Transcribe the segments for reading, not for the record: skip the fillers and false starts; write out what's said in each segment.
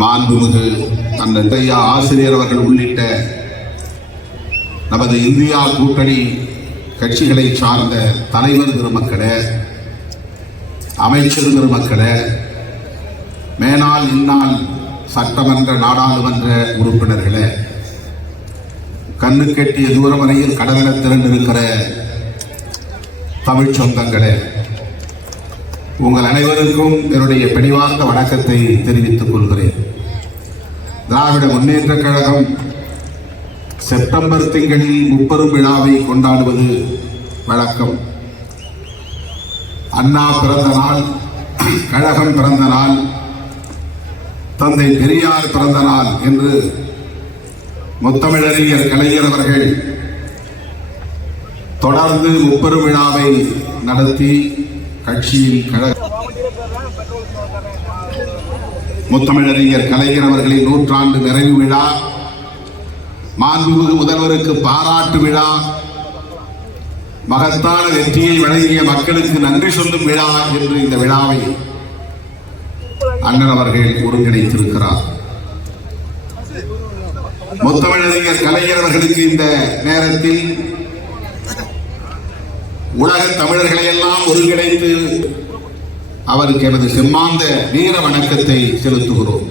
மாண்புமிகு அண்ணன் ஆசிரியர் அவர்கள் உள்ளிட்ட நமது இந்தியா கூட்டணி கட்சிகளை சார்ந்த தலைவர் பெருமக்களே, அமைச்சர் பெருமக்களே, மேனாள் இந்நாள் சட்டமன்ற நாடாளுமன்ற உறுப்பினர்களே, கண்ணு கெட்டிய தூரம் வரையில் கடலில் திரண்டிருக்கிற தமிழ் சொந்தங்களே, உங்கள் அனைவருக்கும் என்னுடைய பணிவார்ந்த வணக்கத்தை தெரிவித்துக் கொள்கிறேன். திராவிட முன்னேற்ற கழகம் செப்டம்பர் திங்களில் முப்பெரும் விழாவை கொண்டாடுவது வழக்கம். அண்ணா பிறந்த நாள், கழகம் பிறந்த நாள், தந்தை பெரியார் பிறந்த நாள் என்று முத்தமிழறிஞர் கலைஞர் அவர்கள் தொடர்ந்து முப்பெரும் விழாவை நடத்தி கட்சியின் முத்தமிழறிஞர் கலைஞர் அவர்களின் நூற்றாண்டு நிறைவு விழா, மாண்புமிகு முதல்வருக்கு பாராட்டு விழா, மகத்தான வெற்றியை வழங்கிய மக்களுக்கு நன்றி சொல்லும் விழா என்று இந்த விழாவை அண்ணன் அவர்கள் ஒருங்கிணைத்திருக்கிறார். முத்தமிழறிஞர் கலைஞர் அவர்களுக்கு இந்த நேரத்தில் உலக தமிழர்களை எல்லாம் ஒருங்கிணைத்து அவருக்கு எனது செம்மாந்த வீர வணக்கத்தை செலுத்துகிறோம்.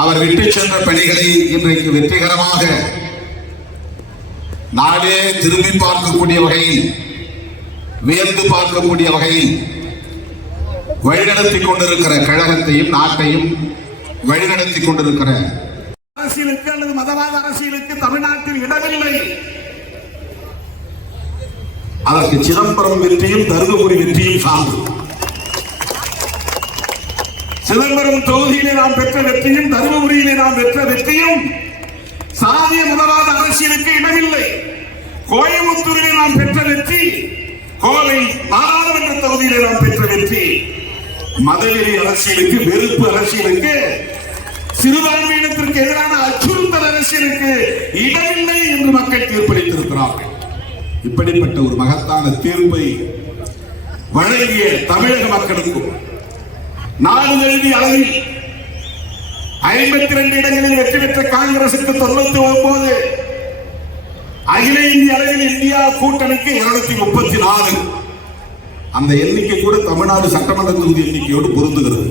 அவர் விட்டு சென்ற பணிகளை இன்றைக்கு வெற்றிகரமாக நாடே திரும்பி பார்க்கக்கூடிய வகையில், வியந்து பார்க்கக்கூடிய வகையில் வழிநடத்திக் கொண்டிருக்கிற கழகத்தையும் நாட்டையும் வழிநடத்திக் கொண்டிருக்கிற அரசியலுக்கு அல்லது மதவாத அரசியலுக்கு தமிழ்நாட்டில் இடமில்லை. அதற்கு சிதம்பரம் வெற்றியும் தருமபுரி வெற்றியும் சார்ந்து, சிதம்பரம் தொகுதியிலே நாம் பெற்ற வெற்றியும் தருமபுரியிலே நாம் பெற்ற வெற்றியும் சாதிய மதவாத அரசியலுக்கு இடமில்லை. கோயம்புத்தூரிலே நாம் பெற்ற வெற்றி, கோவை நாடாளுமன்ற தொகுதியிலே நாம் பெற்ற வெற்றி மதவெறி அரசியலுக்கு, வெறுப்பு அரசியலுக்கு, சிறுபான்மையினத்திற்கு எதிரான அச்சுறுத்தல் அரசியலுக்கு இடமில்லை என்று மக்கள் தீர்ப்பளித்திருக்கிறார்கள். இப்படிப்பட்ட ஒரு மகத்தான தீர்ப்பை வழங்கிய தமிழக மக்களுக்கும் நாடு தழுவிய அளவில் 52 இடங்களில் வெற்றி பெற்ற காங்கிரசுக்கு 99, அகில இந்திய அளவில் இந்தியா கூட்டணிக்கு 234. அந்த எண்ணிக்கை கூட தமிழ்நாடு சட்டமன்ற தொகுதி எண்ணிக்கையோடு பொருந்துகிறது.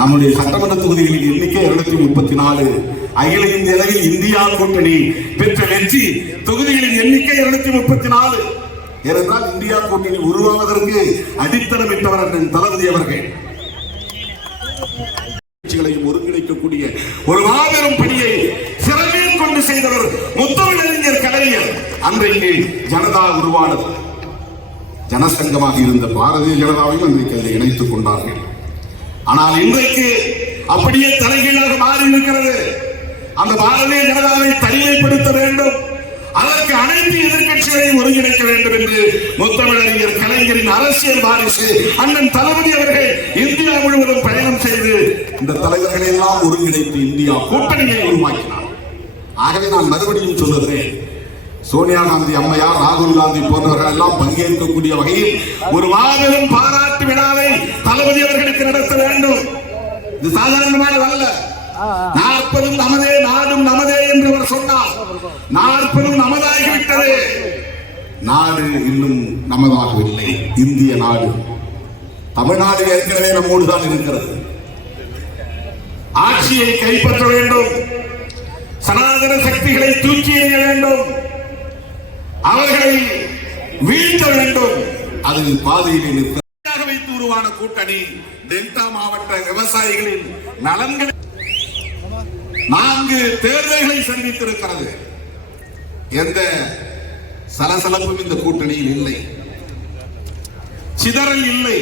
நம்முடைய சட்டமன்ற தொகுதிகளின் எண்ணிக்கை 234. அகில இந்திய அளவில் இந்தியா கூட்டணி பெற்ற வெற்றி தொகுதிகளின் எண்ணிக்கை 234. ஏனென்றால் இந்தியா கூட்டணி உருவாவதற்கு அடித்தளமிட்டவர் அண்ணன் தளபதி அவர்கள் கட்சிகளையும் ஒருங்கிணைக்கக்கூடிய ஒரு மாபெரும் பணியை சிறமையில் கொண்டு செய்தவர் முத்தமிழறிஞர் கலைஞர். அன்றைக்கு ஜனதா உருவானது. ஜனசங்கமாக இருந்த பாரதிய ஜனதாவையும் அன்றைக்கு அதை இணைத்துக் கொண்டார்கள். ஆனால் இன்றைக்கு அப்படியே தலைகீழாக மாறி இருக்கிறது. அந்த பாரதிய ஜனதாவை தனிமைப்படுத்த வேண்டும், அதற்கு அனைத்து எதிர்கட்சிகளை ஒருங்கிணைக்க வேண்டும் என்று முத்தமிழறிஞர் கலைஞரின் அரசியல் வாரிசு அண்ணன் தளபதி அவர்கள் இந்தியா முழுவதும் பயணம் செய்து இந்த தலைவர்களை எல்லாம் ஒருங்கிணைத்து இந்தியா கூட்டணியை உருவாக்கினார். ஆகவே நான் மறுபடியும் சொல்லுகிறேன், சோனியா காந்தி அம்மையார், ராகுல் காந்தி போன்றவர்கள் எல்லாம் பங்கேற்கக்கூடிய வகையில் ஒரு மாபெரும் பாராட்டு விழாவை தளபதி அவர்களுக்கு நடத்த வேண்டும். இது சாதாரணமானதல்ல. 40 நமதே, நாடும் நமதே என்று அவர் சொன்னார். 40 நமதாகிவிட்டது. நாடு இன்னும் நமதாகவில்லை. இந்திய நாடு, தமிழ்நாடு ஏற்கனவே நம்மோடுதான் இருக்கிறது. ஆட்சியை கைப்பற்ற வேண்டும், சனாதன சக்திகளை தூக்கி எறிய வேண்டும், அவர்களை வீழ்த்த வேண்டும். அது பாதையில் வைத்து உருவான கூட்டணி டெல்டா மாவட்ட விவசாயிகளின் நலன்களை 4 தேர்தல்களை சந்தித்திருக்கிறது. எந்த சலசலப்பும் இந்த கூட்டணியில் இல்லை, சிதறல் இல்லை.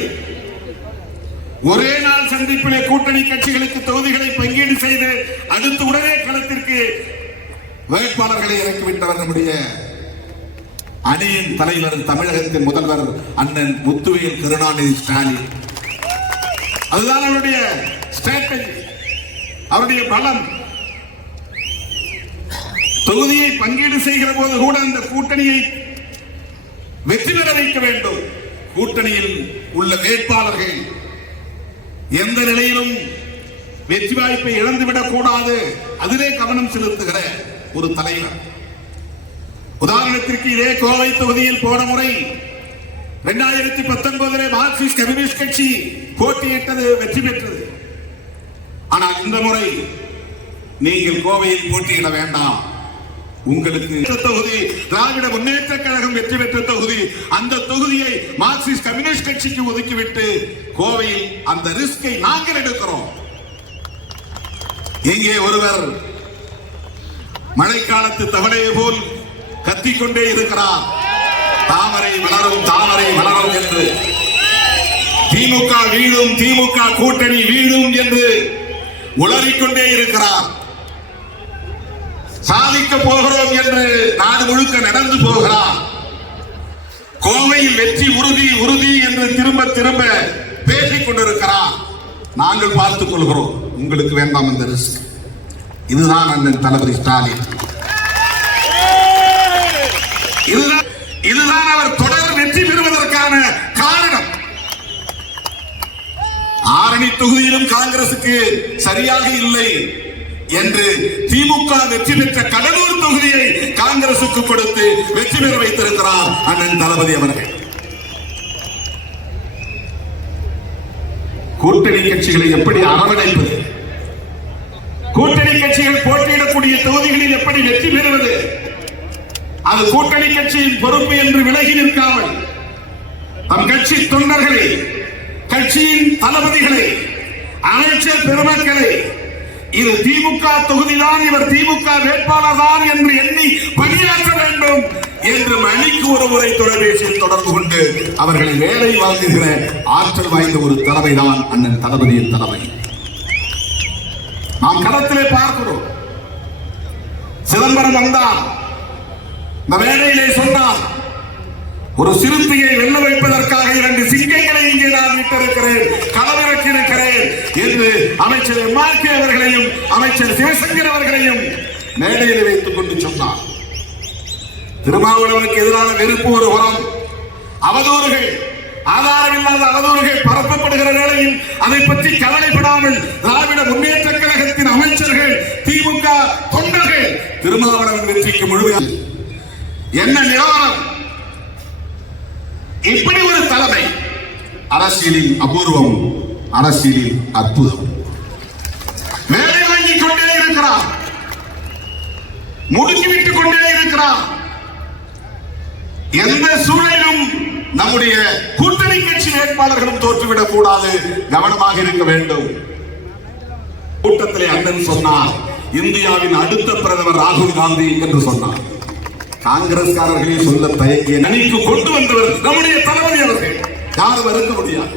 ஒரே நாள் சந்திப்பிலே கூட்டணி கட்சிகளுக்கு தொகுதிகளை பங்கீடு செய்து அடுத்து உடனே களத்திற்கு வேட்பாளர்களை இறக்கிவிட்டவர் நம்முடைய அணியின் தலைவர், தமிழகத்தின் முதல்வர் அண்ணன் முத்துவேல் கருணாநிதி ஸ்டாலின். அதுதான் அவருடைய ஸ்ட்ராட்டஜி, அவருடைய பலம். தொகுதியை பங்கீடு செய்கிற போது கூட அந்த கூட்டணியை வெற்றி பெற வைக்க வேண்டும். கூட்டணியில் உள்ள வேட்பாளர்கள் எந்த நிலையிலும் வெற்றி வாய்ப்பை இழந்துவிடக் கூடாது, அதிலே கவனம் செலுத்துகிற ஒரு தலைவர். உதாரணத்திற்கு இதே கோவை தொகுதியில் போன முறை 2019 மார்க்சிஸ்ட் கம்யூனிஸ்ட் கட்சி போட்டியிட்டது, வெற்றி பெற்றது. ஆனால் இந்த முறை நீங்கள் கோவையில் போட்டியிட வேண்டாம், உங்களுக்கு தொகுதி திராவிட முன்னேற்ற கழகம் வெற்றி பெற்ற தொகுதி, அந்த தொகுதியை மார்க்சிஸ்ட் கம்யூனிஸ்ட் கட்சிக்கு ஒதுக்கிவிட்டு கோவையில் அந்த ரிஸ்கை நாங்கள் எடுக்கிறோம். இங்கே ஒருவர் மழைக்காலத்து தவளையை போல் கத்திக்கொண்டே இருக்கிறார், தாமரை மலரும் தாமரை மலரும் என்று, திமுக வீழும், திமுக கூட்டணி வீழும் என்று உளறிக்கொண்டே இருக்கிறார். சாதிக்க போகிறோம் என்று நாடு முழுக்க நடந்து போகிறார். கோவையில் வெற்றி உறுதி உறுதி என்று திரும்ப திரும்ப பேசிக் கொண்டிருக்கிறார். நாங்கள் பார்த்துக் கொள்கிறோம், உங்களுக்கு வேண்டாம் இந்த ரிஸ்க். இதுதான் அண்ணன் தளபதி ஸ்டாலின், இதுதான் அவர் தொடர் வெற்றி பெறுவதற்கான காரணம். ஆரணி தொகுதியிலும் காங்கிரசுக்கு சரியாக இல்லை என்று திமுக வெற்றி பெற்ற கடலூர் தொகுதியை காங்கிரசுக்கு கொடுத்து வெற்றி பெற வைத்திருக்கிறார் அண்ணன் தளபதி அவர்கள். கூட்டணி கட்சிகளை எப்படி அரவணைப்பது, கூட்டணி கட்சிகள் போட்டியிடக்கூடிய தொகுதிகளில் எப்படி வெற்றி பெறுவது, அது கூட்டணி கட்சியின் பொறுப்பு என்று விலகி நிற்காமல் தம் கட்சி தொண்டர்களை, கட்சியின் தளபதிகளை, அமைச்சர் பெருமக்களை, இது திமுக தொகுதிதான், இவர் திமுக வேட்பாளர் தான் என்று எண்ணி பணியாற்ற வேண்டும் என்று மணிக்கு ஒரு முறை தொலைபேசியில் தொடர்பு கொண்டு அவர்களை வேலை வாங்குகிற ஆற்றல் வாய்ந்த ஒரு தலைமைதான் அண்ணன் தளபதியின் தலைமை. நாம் களத்திலே பார்க்கிறோம். சிதம்பரம் வந்தார், இந்த வேலையிலே சொன்னார், ஒரு சிறுத்தையை வெல்ல வைப்பதற்காக 2 சிங்கங்களை இங்கே நான் விட்டிருக்கிறேன், களமிறக்கி இருக்கிறேன் என்று அமைச்சர் MRK அவர்களையும் அமைச்சர் சிவசங்கர் அவர்களையும் மேடையில் வைத்துக் கொண்டு சொன்னார். திருமாவளவனுக்கு எதிரான வெறுப்பு ஒரு புறம், அவதூறுகள், ஆதாரமில்லாத அவதூறுகள் பரப்பப்படுகிற வேளையில் அதை பற்றி கவலைப்படாமல் திராவிட முன்னேற்ற கழகத்தின் அமைச்சர்கள், திமுக தொண்டர்கள் திருமாவளவன் வெற்றிக்கு முழுமையாக என்ன நிலவரம். இப்படி ஒரு தலைமை அரசியலில் அபூர்வம், அரசியலில் அற்புதம். வேலை வாங்கிக் கொண்டே இருக்கிறார், முடுக்கிவிட்டுக் கொண்டே இருக்கிறார். எந்த சூழலிலும் நம்முடைய கூட்டணி கட்சி வேட்பாளர்களும் தோற்றுவிடக் கூடாது, கவனமாக இருக்க வேண்டும். கூட்டத்திலே அண்ணன் சொன்னார், இந்தியாவின் அடுத்த பிரதமர் ராகுல் காந்தி என்று சொன்னார். காங்கிரஸ்காரர்களே சொல்ல தயங்கிய நனிக்கு கொண்டு வந்தவர் நம்முடைய தளபதி அவர்கள், யாரும் மறுக்க முடியாது.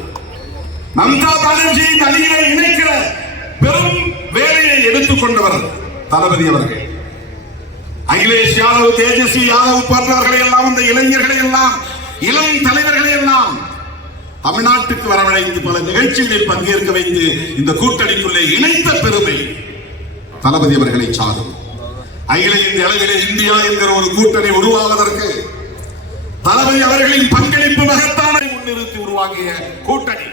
மம்தா பானர்ஜியின் அணியினை இணைக்கிற பெரும் வேலையை எடுத்துக் கொண்டவர் தளபதி அவர்கள். அகிலேஷ் யாதவ், தேஜஸ்வி யாதவ் போன்றவர்களை எல்லாம், அந்த இளைஞர்களை எல்லாம், இளம் தலைவர்களை எல்லாம் தமிழ்நாட்டுக்கு வரவழைத்து பல நிகழ்ச்சிகளில் பங்கேற்க வைத்து இந்த கூட்டணிக்குள்ளே இணைத்த பெருமை தளபதி அவர்களை சாரும். அகில இந்திய அளவிலே இந்தியா என்கிற ஒரு கூட்டணி உருவாவதற்கு தளபதி அவர்களின் பங்களிப்பு மகத்தான முன்னிறுத்தி உருவாக்கிய கூட்டணி,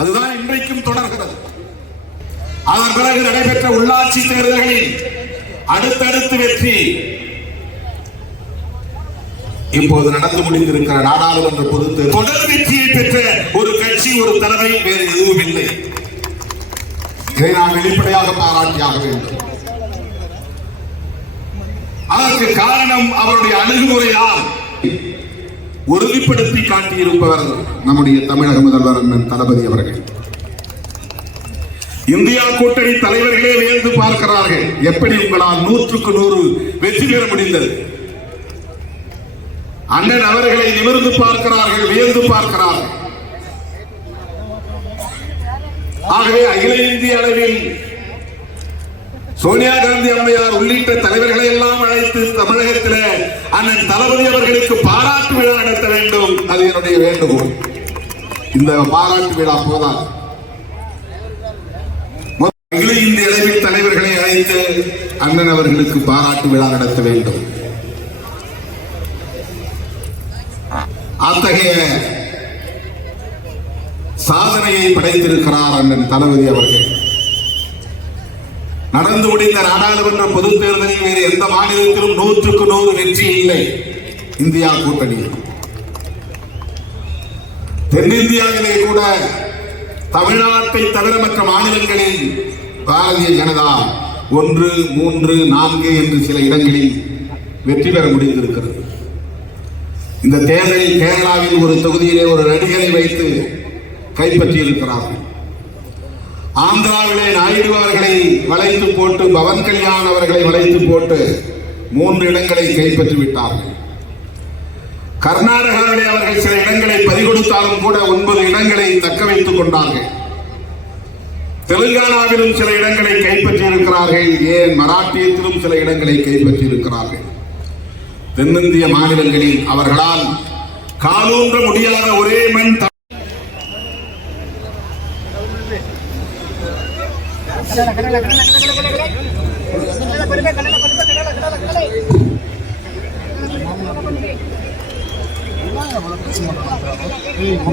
அதுதான் இன்றைக்கும் தொடர்கிறது. அதன் பிறகு நடைபெற்ற உள்ளாட்சி தேர்தல்களில் அடுத்தடுத்து வெற்றி, இப்போது நடந்து முடிந்திருக்கிற நாடாளுமன்ற பொதுத் தேர்தல் தொடர் வெற்றியை பெற்ற ஒரு கட்சி, ஒரு தலைமை வேறு எதுவும் இல்லை. இதை நாம் வெளிப்படையாக பாராட்டியாக வேண்டும். அதற்கு காரணம் அவருடைய அணுகுமுறையால் உறுதிப்படுத்தி காட்டியிருப்பவர் நம்முடைய தமிழக முதல்வர் அண்ணன் தளபதி அவர்கள். இந்தியா கூட்டணி தலைவர்களே வியந்து பார்க்கிறார்கள், எப்படி உங்களால் 100க்கு 100 வெற்றி பெற முடிந்தது. அண்ணன் அவர்களை நிமிர்ந்து பார்க்கிறார்கள், வியந்து பார்க்கிறார்கள். ஆகவே அகில இந்திய அளவில் சோனியா காந்தி அம்மையார் உள்ளிட்ட தலைவர்களை எல்லாம் அழைத்து தமிழகத்தில் அண்ணன் தளபதி அவர்களுக்கு பாராட்டு விழா நடத்த வேண்டும், அது என்னுடைய வேண்டுகோள். இந்த பாராட்டு விழா போதாது, அகில இந்திய அளவில் தலைவர்களை அழைத்து அண்ணன் அவர்களுக்கு பாராட்டு விழா நடத்த வேண்டும். அத்தகைய சாதனையை படைத்திருக்கிறார் அண்ணன் தளபதி அவர்கள். நடந்து முடிந்த நாடாளுமன்ற பொதுத் தேர்தலில் வேறு எந்த மாநிலத்திலும் 100க்கு 100 வெற்றி இல்லை இந்தியா கூட்டணியில். தென்னிந்தியாவிலே கூட தமிழ்நாட்டை தவிர மற்ற மாநிலங்களில் பாரதிய ஜனதா 1, 3, 4 என்று சில இடங்களில் வெற்றி பெற முடிந்திருக்கிறது. இந்த தேர்தலில் கேரளாவில் ஒரு தொகுதியிலே ஒரு நடிகரை வைத்து கைப்பற்றியிருக்கிறார்கள். ஆந்திராவிலே நாயுடு அவர்களை வளைத்து போட்டு, பவன் கல்யாண் அவர்களை வளைத்து போட்டு 3 இடங்களை கைப்பற்றி விட்டார்கள். கர்நாடகாவிலே அவர்கள் சில இடங்களை பறிகொடுத்தாலும் கூட 9 இடங்களை தக்க வைத்துக் கொண்டார்கள். தெலுங்கானாவிலும் சில இடங்களை கைப்பற்றி இருக்கிறார்கள். ஏன் மராட்டியத்திலும் சில இடங்களை கைப்பற்றி இருக்கிறார்கள். தென்னிந்திய மாநிலங்களில் அவர்களால் காலூன்ற முடியாத ஒரே மண்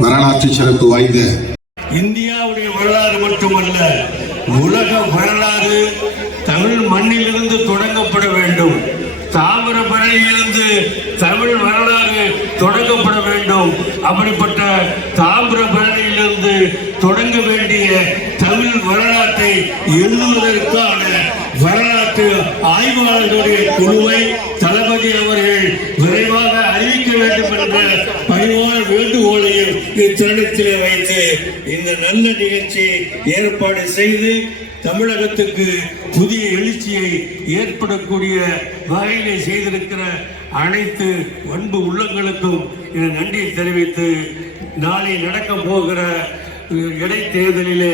வரலாற்று சிறப்பு வாய்ந்த இந்தியாவுடைய வரலாறு மட்டுமல்ல, உலக வரலாறு தமிழ் மண்ணிலிருந்து தொடங்கப்பட வேண்டும். தாமிரபரணியிலிருந்து தமிழ் வரலாறு தொடங்கப்பட வேண்டும். அப்படிப்பட்ட தாமிரபரணியிலிருந்து தொடங்க வேண்டிய தமிழ் வரலாற்றை எழுதுவதற்கான வரலாற்று ஆய்வாளர்களுடைய குழுவை தளபதி அவர்கள் விரைவாக அறிவிக்க வேண்டும் என்ற பணிவான வேண்டுகோளையும் இத்தருணத்திலே வைத்து இந்த நல்ல நிகழ்ச்சியை ஏற்பாடு செய்து தமிழகத்துக்கு புதிய எழுச்சியை ஏற்படக்கூடிய வகையிலே செய்திருக்கிற அனைத்து அன்பு உள்ளங்களுக்கும் நன்றியை தெரிவித்து நாளை நடக்க போகிற இடைத்தேர்தலிலே